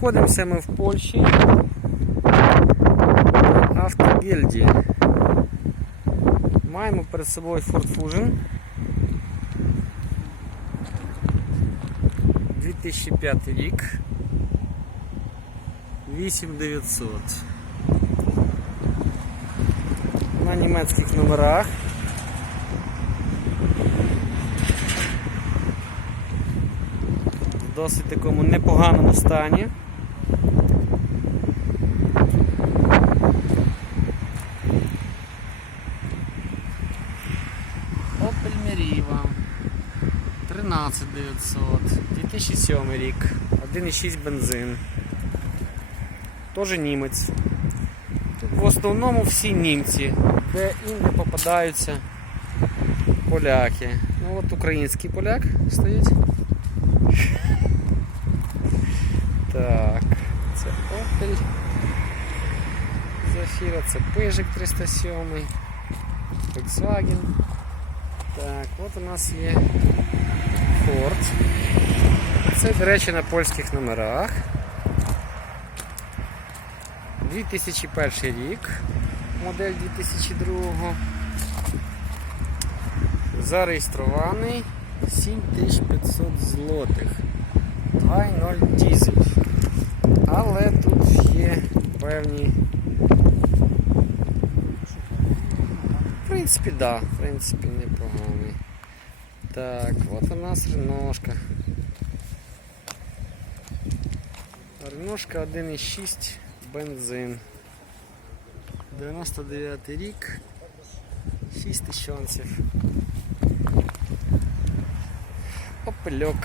Знаходимося ми в Польщі. Автогельді. Маємо перед собою Ford Fusion. 2005 рік. 8900. На німецьких номерах. Досить такому непоганому стані. Opel Meriva. 13900 2007 рік. 1,6 бензин. Теж німець. Тут в основному всі німці де інде попадаються поляки. Ну от український поляк стоїть так це Zafira, це Peugeot 307 Volkswagen так, от у нас є Ford. Це, до речі, на польських номерах. 2001 рік, модель 2002. Зареєстрований 7500 злотих. 2.0 дізель. Але тут є певні В принципі, да, в принципі, непоганий. Так, от у нас реношка. Реношка 1,6 бензин. 99 рік. 6 тисячонців. Опельок.